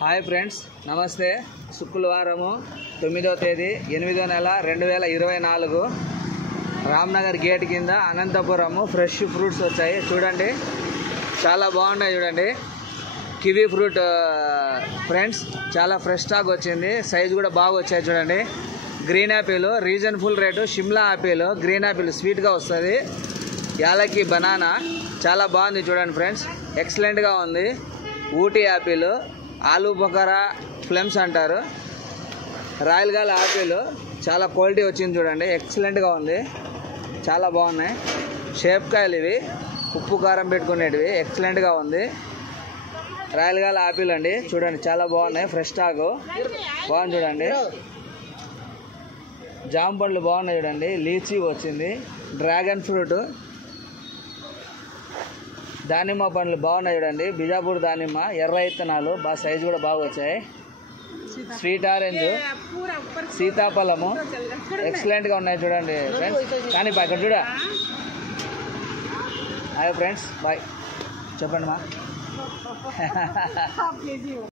Hi friends, నమస్తే. శుక్రవారము 9వ తేదీ 8వ నెల 2024 రామ్నగర్ గేట్ కింద అనంతపురము ఫ్రెష్ ఫ్రూట్స్ వచ్చాయి. చూడండి, చాలా బాగున్నాయి. చూడండి, కివీ ఫ్రూట్ ఫ్రెండ్స్, చాలా ఫ్రెష్ స్టాక్ వచ్చింది. సైజు కూడా బాగా వచ్చాయి. చూడండి, green Apple reason full rate. Shimla Apple, green Apple స్వీట్గా వస్తుంది. యాలకి బనానా చాలా బాగుంది. చూడండి ఫ్రెండ్స్, ఎక్సలెంట్గా ఉంది. ఊటీ యాపిల్, ఆలూ బొకారా ఫ్లెమ్స్ అంటారు. రాయల్ గాల్ యాపిల్ చాలా క్వాలిటీ వచ్చింది. చూడండి, ఎక్సలెంట్గా ఉంది, చాలా బాగున్నాయి. షేప్ కాయలు ఇవి, ఉప్పు కారం పెట్టుకునేటివి. ఎక్సలెంట్గా ఉంది. రాయల్ గాల్ యాపిల్ అండి. చూడండి, చాలా బాగున్నాయి. ఫ్రెష్ స్టాక్ బాగుంది. చూడండి, జామ పండ్లు బాగున్నాయి. చూడండి, లీచీ వచ్చింది. డ్రాగన్ ఫ్రూట్, దానిమ్మ పండ్లు బాగున్నాయి. చూడండి, బిజాపూర్ దానిమ్మ, ఎర్ర ఇత్తనాలు బాగా సైజు కూడా బాగా వచ్చాయి. స్వీట్ ఆరెంజ్, సీతాఫలము ఎక్సలెంట్గా ఉన్నాయి. చూడండి ఫ్రెండ్స్, కానీ బాయ్ ఇక్కడ చూడ. హాయ్ ఫ్రెండ్స్, బాయ్ చెప్పండి మా.